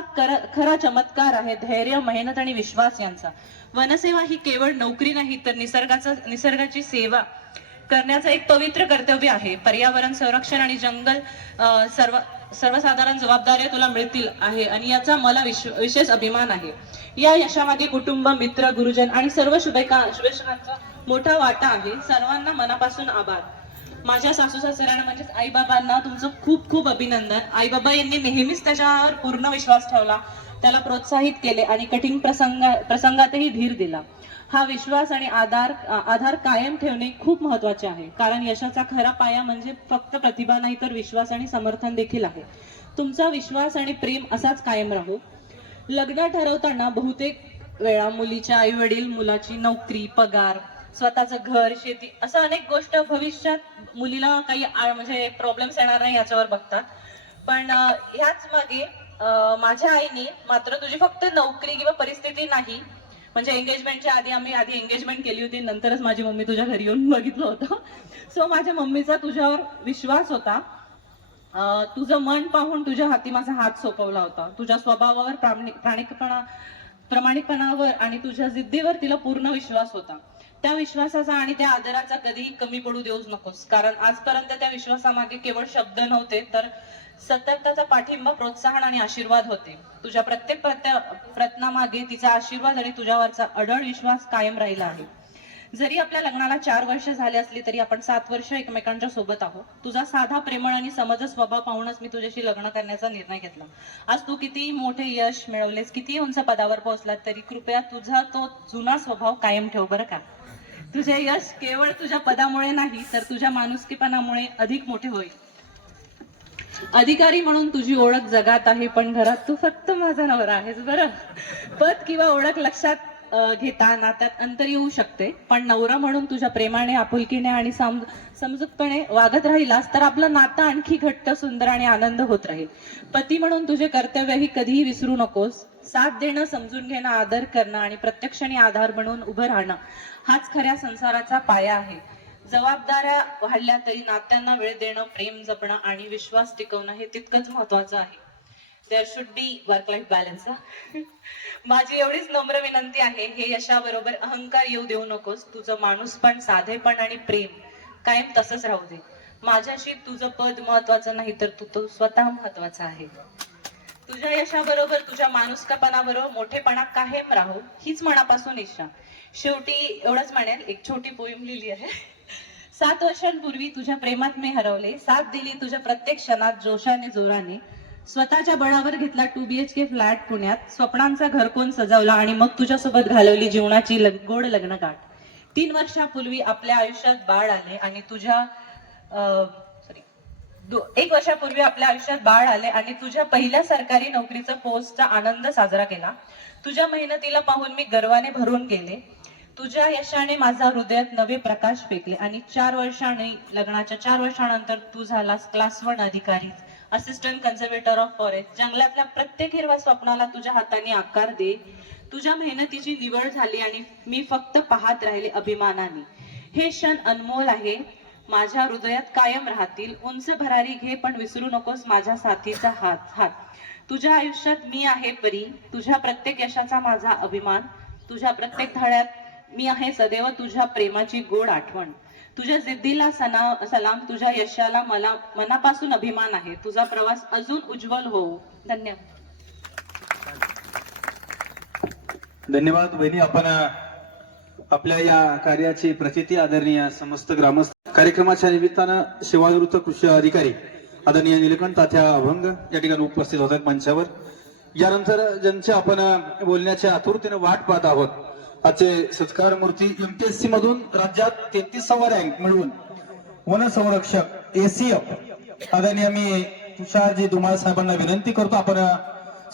खरा चमत्कार आहे धैर्य, मेहनत आणि विश्वास यांचा. वनसेवा ही केवळ नोकरी नाही, तर निसर्गाची सेवा करण्याचं एक पवित्र कर्तव्य आहे. पर्यावरण संरक्षण आणि जंगल सर्वसाधारण जबाबदाऱ्या तुला मिळतील आहे, आणि याचा मला विशेष अभिमान आहे. या यशामागे कुटुंब, मित्र, गुरुजन आणि सर्व शुभेच्छांचा मोठा वाटा आहे. सर्वांना मनापासून आभार. माझ्या सासू सासऱ्यांना म्हणजेच आई बाबांना तुमचं खूप खूप अभिनंदन. आई बाबा यांनी नेहमीच त्याच्यावर पूर्ण विश्वास ठेवला, त्याला प्रोत्साहित केले आणि कठीण प्रसंगातही धीर दिला. हा विश्वास आणि आधार कायम ठेवणे खूप महत्वाचे आहे. कारण यशाचा खरा पाया म्हणजे फक्त प्रतिभा नाही, तर विश्वास आणि समर्थन देखील आहे. तुमचा विश्वास आणि प्रेम असाच कायम राहू. लग्न ठरवताना बहुतेक वेळा मुलीच्या आई वडील मुलाची नोकरी, पगार, स्वतःचं घर, शेती असं अनेक गोष्ट भविष्यात मुलीला काही म्हणजे प्रॉब्लेम्स येणार नाही याच्यावर बघतात. पण ह्याच मागे माझ्या आईने मात्र तुझी फक्त नोकरी किंवा परिस्थिती नाही, म्हणजे एंगेजमेंटच्या आधी आम्ही एंगेजमेंट केली होती, नंतरच माझी मम्मी तुझ्या घरी येऊन बघितलं होतं. सो माझ्या मम्मीचा तुझ्यावर विश्वास होता. तुझं मन पाहून तुझ्या हाती माझा हात सोपवला होता. तुझ्या स्वभावावर, प्रामाणिकपणावर आणि तुझ्या जिद्दीवर तिला पूर्ण विश्वास होता. त्या विश्वासाचा आणि त्या आदराचा कधीही कमी पडू देऊच नकोस. कारण आजपर्यंत त्या विश्वासामागे केवळ शब्द नव्हते, तर सततचा पाठिंबा, प्रोत्साहन आणि आशीर्वाद होते. तुझ्या प्रत्येक प्रयत्नामागे तिचा आशीर्वाद आणि तुझ्यावरचा अढळ विश्वास कायम राहिला आहे. जरी आपल्या लग्नाला 4 वर्ष झाले असली तरी आपण 7 वर्ष एकमेकांच्या सोबत आहोत. तुझा साधा, प्रेमळ आणि समज स्वभाव पाहूनच मी तुझ्याशी लग्न करण्याचा निर्णय घेतला. आज तू कितीही मोठे यश मिळवलेस, कितीही उंच पदावर पोहोचलात, तरी कृपया तुझा तो जुना स्वभाव कायम ठेव बरं का. तुझे यश केवळ तुझ्या पदामुळे नाही, तर तुझ्या माणुसकीपणामुळे अधिक मोठे होईल. अधिकारी म्हणून तुझी ओळख जगात आहे, पण घरात तू फक्त माझा नवरा आहेस बरं. पद किंवा ओळख लक्षात घेता नात्यात अंतर येऊ शकते, पण नवरा म्हणून तुझ्या प्रेमाने, आपुलकीने आणि समजूतपणे वागत राहिलास तर आपलं नातं आणखी घट्ट, सुंदर आणि आनंद होत राहील. पती म्हणून तुझे कर्तव्यही कधीही विसरू नकोस. साथ देणं, समजून घेणं, आदर करणं आणि प्रत्यक्षाने आधार बनवून उभं राहणं हाच खऱ्या संसाराचा पाया आहे. जबाबदाऱ्या वाढल्या तरी नात्यांना वेळ देणं, प्रेम जपणं आणि विश्वास टिकवणं हे तितकंच महत्वाचं आहे. There should be work life balance. माझी एवढीच नम्र विनंती आहे, हे यशाबरोबर अहंकार येऊ देऊ नकोस. तुझं माणूसपण, साधेपण आणि प्रेम कायम तसंच राहू दे. माझ्याशी तुझं पद महत्वाचं नाही, तर तू स्वतः महत्वाचा आहे. तुझ्या यशाबरोबर, तुझ्या माणुसकापणाबरोबर मोठेपणा कायम राहू, हीच मनापासून इच्छा. शेवटी एवढंच म्हणेल, एक छोटी पोईम लिहिली आहे. 7 वर्षांपूर्वी तुझ्या प्रेमात मी हरवले, साथ दिली तुझ्या प्रत्येक क्षणात जोशाने, जोराने. स्वतःच्या बळावर घेतला 2 BHK फ्लॅट पुण्यात, स्वप्नांचा घरकोन सजवला आणि मग तुझ्यासोबत घालवली जीवनाची गोड लग्नगाठ. 3 वर्षापूर्वी आपल्या आयुष्यात बाळ आले आणि 1 वर्षापूर्वी आपल्या आयुष्यात बाळ आले आणि तुझ्या पहिल्या सरकारी नोकरीचा पोस्टचा आनंद साजरा केला. तुझ्या मेहनतीला पाहून मी गर्वाने भरून गेले. तुझ्या यशाने माझा हृदयात नवे प्रकाश फेकले आणि 4 वर्षांनी, लग्नाच्या 4 वर्षानंतर तू झालास क्लास 1 अधिकारी, असिस्टंट कन्झर्वेटर ऑफ फॉरेस्ट. जंगलातल्या प्रत्येक हिरव्या स्वप्नाला तुझ्या हाताने आकार दे. तुझ्या मेहनतीची निवड झाली आणि मी फक्त पाहत राहिले अभिमानाने. हे क्षण अनमोल आहे, माझ्या हृदयात कायम राहतील. उंच भरारी घे, पण विसरू नकोस माझ्या साथीचा हात. तुझ्या आयुष्यात मी आहे परी, तुझ्या प्रत्येक यशाचा माझा अभिमान. तुझ्या प्रत्येक धड्यात मी आहे सदैव तुझ्या प्रेमाची गोड आठवण. तुझ्या जिद्दीला सलाम, तुझ्या यशाला मला मनापासून अभिमान आहे. तुझा प्रवास अजून उज्ज्वल होऊ. धन्यवाद. धन्यवाद बहिणी. आपण आपल्या या कार्याची प्रचिती आदरणीय समस्त ग्रामस्थ कार्यक्रमाच्या निमित्तानं सेवानिवृत्त कृषी अधिकारी आदरणीय निलकंठ तात्या अभंग या ठिकाणी उपस्थित होतात मंचावर. यानंतर ज्यांच्या आपण बोलण्याच्या आतुरतेने वाट पाहत आहोत, आजचे सत्कार मूर्ती MPSC मधून राज्यात 33वा रँक मिळवून वन संरक्षक ACF आदरणीय मी तुषारजी धुमाळ साहेबांना विनंती करतो, आपण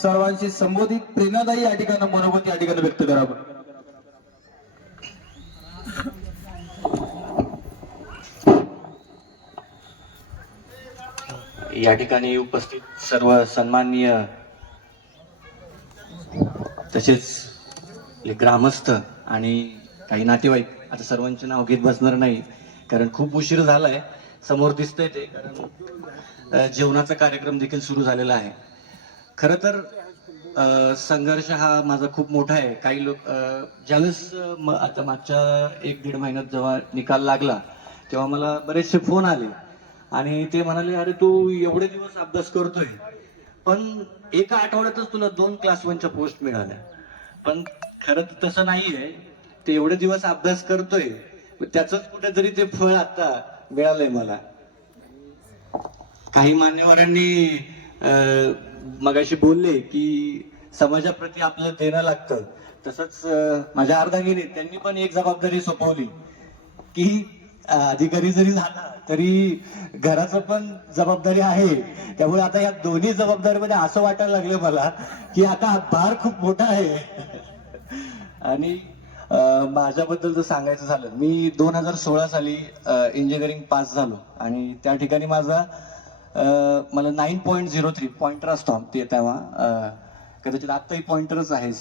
सर्वांशी संबोधित प्रेरणादायी या ठिकाणी मनोगत या ठिकाणी व्यक्त करावं. या ठिकाणी उपस्थित सर्व सन्माननीय तसेच ग्रामस्थ आणि काही नातेवाईक, आता सर्वांचे नाव घेत बसणार नाही कारण खूप उशीर झालाय, समोर दिसतंय ते, कारण जेवणाचा कार्यक्रम देखील सुरू झालेला आहे. खरं तर संघर्ष हा माझा खूप मोठा आहे. काही लोक ज्यावेळेस आता मागच्या 1-1.5 महिन्यात जेव्हा निकाल लागला तेव्हा मला बरेचसे फोन आले आणि ते म्हणाले, अरे तू एवढे दिवस अभ्यास करतोय पण एका आठवड्यातच तुला 2 क्लास 1च्या पोस्ट मिळाल्या. पण खरं तर तसं नाहीये. ते एवढे दिवस अभ्यास करतोय त्याच कुठेतरी ते फळ आता मिळालंय मला. काही मान्यवरांनी मगाशी बोलले की समाजाप्रती आपलं देणं लागतं, तसंच माझ्या अर्धांगिनी त्यांनी पण एक जबाबदारी सोपवली की अधिकारी जरी झाला तरी घराचं पण जबाबदारी आहे. त्यामुळे आता या दोन्ही जबाबदारीमध्ये असं वाटायला लागलं मला की आता भार खूप मोठा आहे. आणि माझ्याबद्दल जर सांगायचं झालं, मी 2016 साली इंजिनिअरिंग पास झालो आणि त्या ठिकाणी माझा मला 9.03 पॉइंटर असतो ते तेव्हा, कदाचित आत्ताही पॉइंटरच आहे.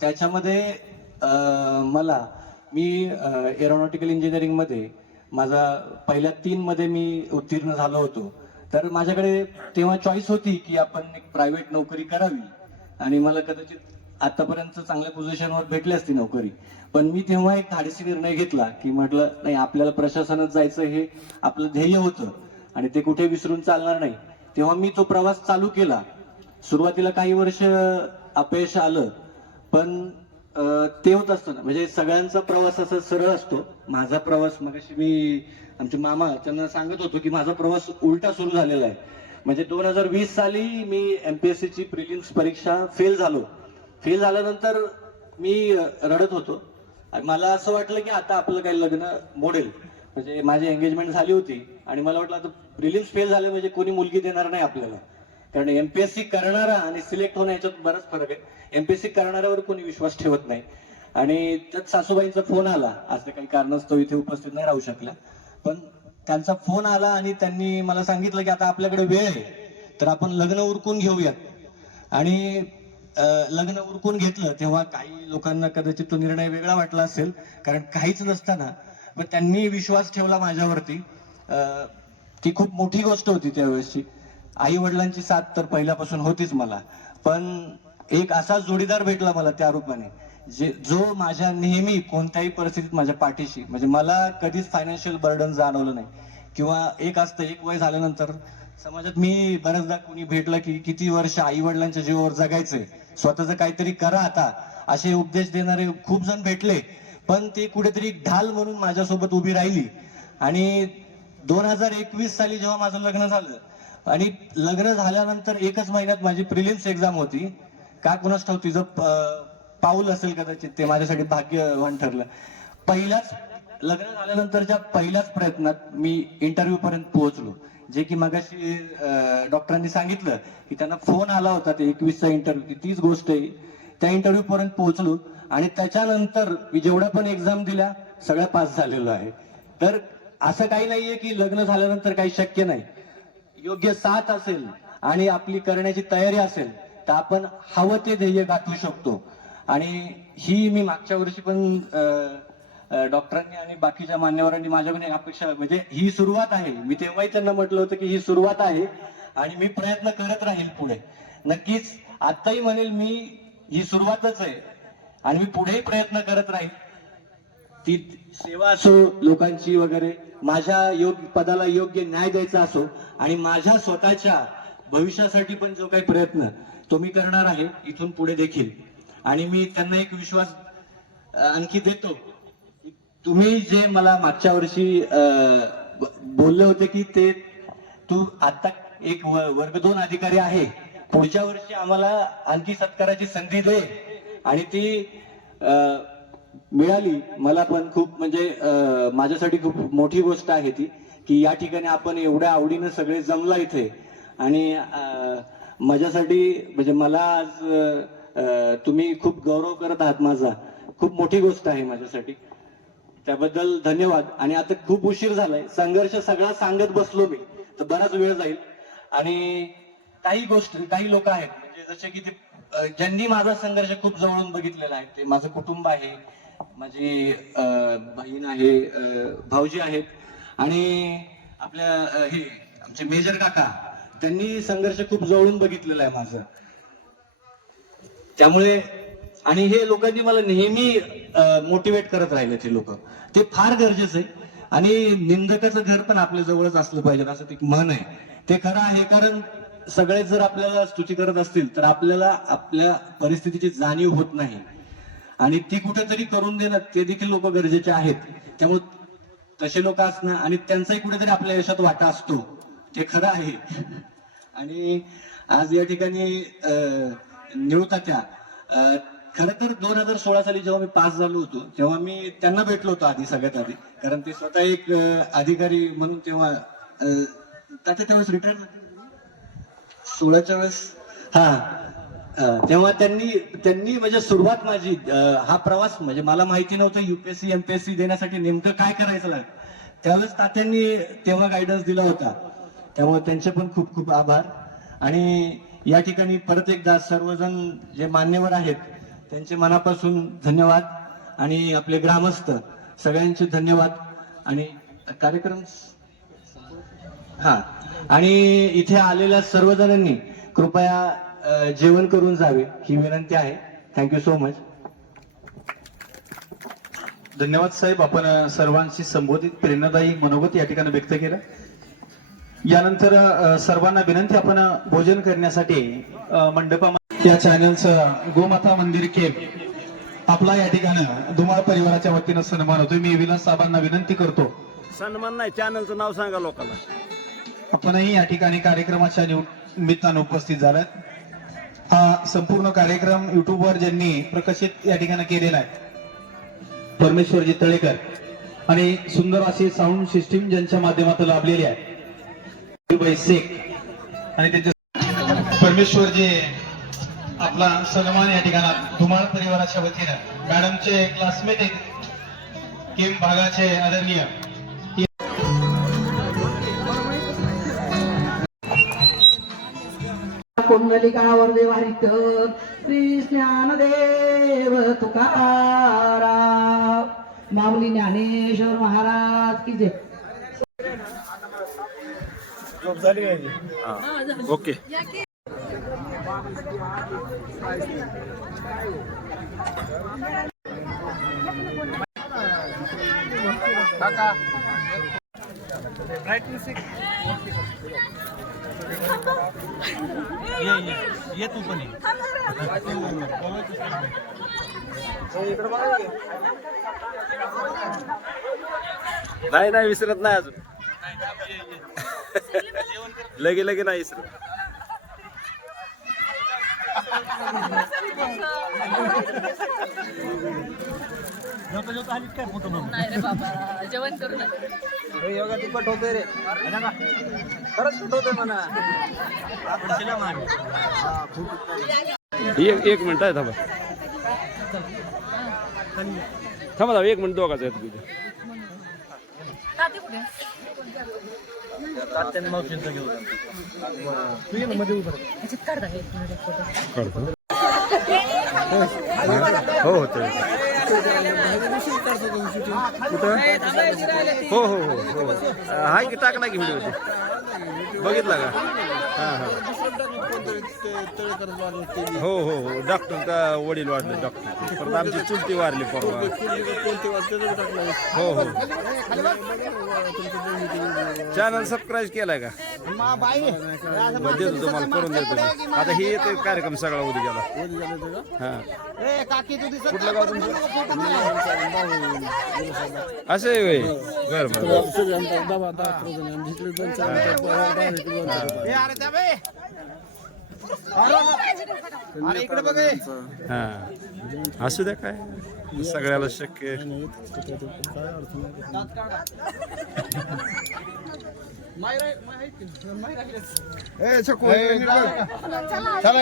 त्याच्यामध्ये मी एरोनॉटिकल इंजिनिअरिंग मध्ये माझा पहिल्या 3 मध्ये मी उत्तीर्ण झालो होतो. तर माझ्याकडे तेव्हा चॉईस होती की आपण एक प्रायव्हेट नोकरी करावी आणि मला कदाचित आतापर्यंत चांगल्या पोझिशनवर भेटली असती नोकरी. पण मी तेव्हा एक धाडसी निर्णय घेतला की म्हटलं नाही, आपल्याला प्रशासनात जायचं हे आपलं ध्येय होतं आणि ते कुठे विसरून चालणार नाही. तेव्हा मी तो प्रवास चालू केला. सुरुवातीला काही वर्ष अपयश आलं, पण ते होत असतं ना, म्हणजे सगळ्यांचा प्रवास असा सरळ असतो. माझा प्रवास, मगाशी मी आमचे मामा त्यांना सांगत होतो की माझा प्रवास उलटा सुरू झालेला आहे. म्हणजे 2020 साली मी MPSC ची प्रिलिम्स परीक्षा फेल झालो. फेल झाल्यानंतर मी रडत होतो आणि मला असं वाटलं की आता आपलं काही लग्न मोडेल. म्हणजे माझी एंगेजमेंट झाली होती आणि मला वाटलं आता प्रिलिम्स फेल झाले म्हणजे कोणी मुलगी देणार नाही आपल्याला. कारण MPSC करणारा आणि सिलेक्ट होणं याच्यात बराच फरक आहे. MPSC करणाऱ्यावर कोणी विश्वास ठेवत नाही. आणि त्यात सासूबाईंचा फोन आला, आज ते काही कारणास्तव इथे उपस्थित नाही राहू शकल्या, पण त्यांचा फोन आला आणि त्यांनी मला सांगितलं की आता आपल्याकडे वेळ आहे तर आपण लग्न उरकून घेऊयात. आणि लग्न उरकून घेतलं तेव्हा काही लोकांना कदाचित तो निर्णय वेगळा वाटला असेल, कारण काहीच नसताना पण त्यांनी विश्वास ठेवला माझ्यावरती. ती खूप मोठी गोष्ट होती त्यावेळेसची. आई वडिलांची साथ तर पहिल्यापासून होतीच मला, पण एक असा जोडीदार भेटला मला त्या रूपाने जो माझ्या नेहमी कोणत्याही परिस्थितीत माझ्या पाठीशी, म्हणजे मला कधीच फायनान्शियल बर्डन जाणवलं नाही. किंवा एक असतं, एक वय झाल्यानंतर समाजात मी बऱ्याचदा कोणी भेटलं की किती वर्ष आई वडिलांच्या जीवावर जगायचंय, स्वतःच काहीतरी करा आता, असे उपदेश देणारे खूप जण भेटले. पण ते कुठेतरी ढाल म्हणून माझ्यासोबत उभी राहिली. आणि 2021 साली जेव्हा माझं लग्न झालं आणि लग्न झाल्यानंतर 1च महिन्यात माझी प्रिलिम्स एक्झाम होती. का कुणास ठाऊक, तिचं पाऊल असेल कदाचित, ते माझ्यासाठी भाग्यवान ठरलं. लग्न झाल्यानंतरच्या पहिल्याच प्रयत्नात मी इंटरव्ह्यू पर्यंत पोहोचलो. जे की मगाशी डॉक्टरांनी सांगितलं की त्यांना फोन आला होता, ते 21चा इंटरव्ह्यू, तीच गोष्ट आहे. त्या इंटरव्ह्यू पर्यंत पोहोचलो आणि त्याच्यानंतर मी जेवढ्या पण एक्झाम दिल्या सगळ्या पास झालेलो आहे. तर असं काही नाहीये की लग्न झाल्यानंतर काही शक्य नाही. योग्य साथ असेल आणि आपली करण्याची तयारी असेल तर आपण हवं ते ध्येय गाठवू शकतो. आणि ही मी मागच्या वर्षी पण डॉक्टरांनी आणि बाकीच्या मान्यवरांनी माझ्याकडून अपेक्षा, म्हणजे ही सुरुवात आहे. मी तेव्हाही त्यांना म्हटलं होतं की ही सुरुवात आहे आणि मी प्रयत्न करत राहील पुढे. नक्कीच आताही म्हणेल मी ही सुरुवातच आहे आणि मी पुढेही प्रयत्न करत राहील. ती सेवा असो लोकांची वगैरे, माझ्या पदाला योग्य न्याय द्यायचा असो आणि माझ्या स्वतःच्या भविष्यासाठी पण जो काही प्रयत्न तो मी करणार आहे इथून पुढे देखील. आणि मी त्यांना एक विश्वास आणखी देतो, तुम्ही जे मला मागच्या वर्षी बोलले होते की ते तू आता एक वर्ग 2 अधिकारी आहे, पुढच्या वर्षी आम्हाला आणखी सत्काराची संधी दे. आणि ती मिळाली मला पण खूप, म्हणजे माझ्यासाठी खूप मोठी गोष्ट आहे ती, की या ठिकाणी आपण एवढ्या आवडीनं सगळे जमला इथे. आणि माझ्यासाठी, म्हणजे मला आज तुम्ही खूप गौरव करत आहात माझा, खूप मोठी गोष्ट आहे माझ्यासाठी. त्याबद्दल धन्यवाद. आणि आता खूप उशीर झालाय, संघर्ष सगळा सांगत बसलो मी, तर बराच वेळ जाईल. आणि काही लोक आहेत म्हणजे जसे की ते ज्यांनी माझा संघर्ष खूप जवळून बघितलेला आहे, ते माझं कुटुंब आहे, माझी बहीण आहे, भाऊजी आहेत, आणि आपल्या हे आमचे मेजर काका, त्यांनी संघर्ष खूप जवळून बघितलेला आहे माझं. त्यामुळे आणि हे लोकांनी मला नेहमी मोटिवेट करत राहिले. ते लोक, ते फार गरजेचं आहे. आणि निंदकाचं घर पण आपल्या जवळच असलं पाहिजे, असं ते म्हण आहे. ते खरं आहे, कारण सगळे जर आपल्याला स्तुती करत असतील तर आपल्याला आपल्या परिस्थितीची जाणीव होत नाही, आणि ती कुठेतरी करून देणं ते देखील लोक गरजेचे आहेत. त्यामुळे तसे लोक असणं आणि त्यांचाही कुठेतरी आपल्या यशात वाटा असतो, ते खरं आहे. आणि आज या ठिकाणी निवृत्त्या खरं तर 2016 साली जेव्हा मी पास झालो होतो तेव्हा मी त्यांना भेटलो होतो आधी, सगळ्यात आधी, कारण ते स्वतः एक अधिकारी म्हणून तेव्हा त्यावेळेस रिटायर 16च्या वेळेस तेव्हा त्यांनी म्हणजे सुरुवात माझी हा प्रवास म्हणजे मला माहिती नव्हतं UPSC MPSC देण्यासाठी नेमकं काय करायचं लागेल. त्यावेळेस तात्यांनी तेव्हा गायडन्स दिला होता. त्यामुळे त्यांचे पण खूप खूप आभार. आणि या ठिकाणी परत एकदा सर्वजण जे मान्यवर आहेत त्यांचे मनापासून धन्यवाद, आणि आपले ग्रामस्थ सगळ्यांचे धन्यवाद. आणि कार्यक्रम आणि इथे आलेल्या सर्वजणांनी कृपया जेवण करून जावे ही विनंती आहे. Thank you so much. धन्यवाद साहेब, आपण सर्वांशी संबोधित प्रेरणादायी मनोगत या ठिकाणी व्यक्त केलं. यानंतर सर्वांना विनंती, आपण भोजन करण्यासाठी मंडपामध्ये या चॅनलचं गोमाता मंदिर केप आपला या ठिकाणी धुमाळ परिवाराच्या वतीनं सन्मान होतोय. मी विलास साहेबांना विनंती करतो, सन्मान नाही, चॅनलचं नाव सांगा लोकांना. आपणही या ठिकाणी कार्यक्रमाच्या निमित्तानं उपस्थित झालात. हा संपूर्ण कार्यक्रम युट्यूबवर ज्यांनी प्रकाशित या ठिकाणी केलेला आहे परमेश्वरजी तळेकर, आणि सुंदर अशी साऊंड सिस्टीम ज्यांच्या माध्यमातून लाभलेली आहे शेख, आणि त्यांचे परमेश्वरजी आपला सन्मान या ठिकाणी धुमाळ परिवाराच्या वतीनं मॅडमचे क्लासमेट आहेत केम भागाचे आदरणीय कुंडलिकावर व्यवहारित श्री ज्ञानदेव तुकाराम माऊली ज्ञानेश्वर महाराज की जय. ओके. ये तू पण नाही विसरत नाही अजून. लगे नाही विसरत. नाही रे बाबा, जेवण करू नये. योगा तिखट होतोय रे, खरंच कुठं होतोय म्हणा. एक मिनिट आहे, थांबा 1 मिनिट दोघाच आहेत तुझ्या. हो होतं. हो हाय की टाकला की व्हिडिओ बघितला का? हो डॉक्टर वडील वाढले, डॉक्टर परत आमची चुलती वारली परवा. हो चॅनल सबस्क्राईब केलाय का? देतो तुम्हाला, करून देतो. आता हे येते कार्यक्रम सगळा उद्या गेला. कुठलं गाव तुमचं? असं आहे होय. बरं हा असू द्या, काय सगळ्याला शक्य. चला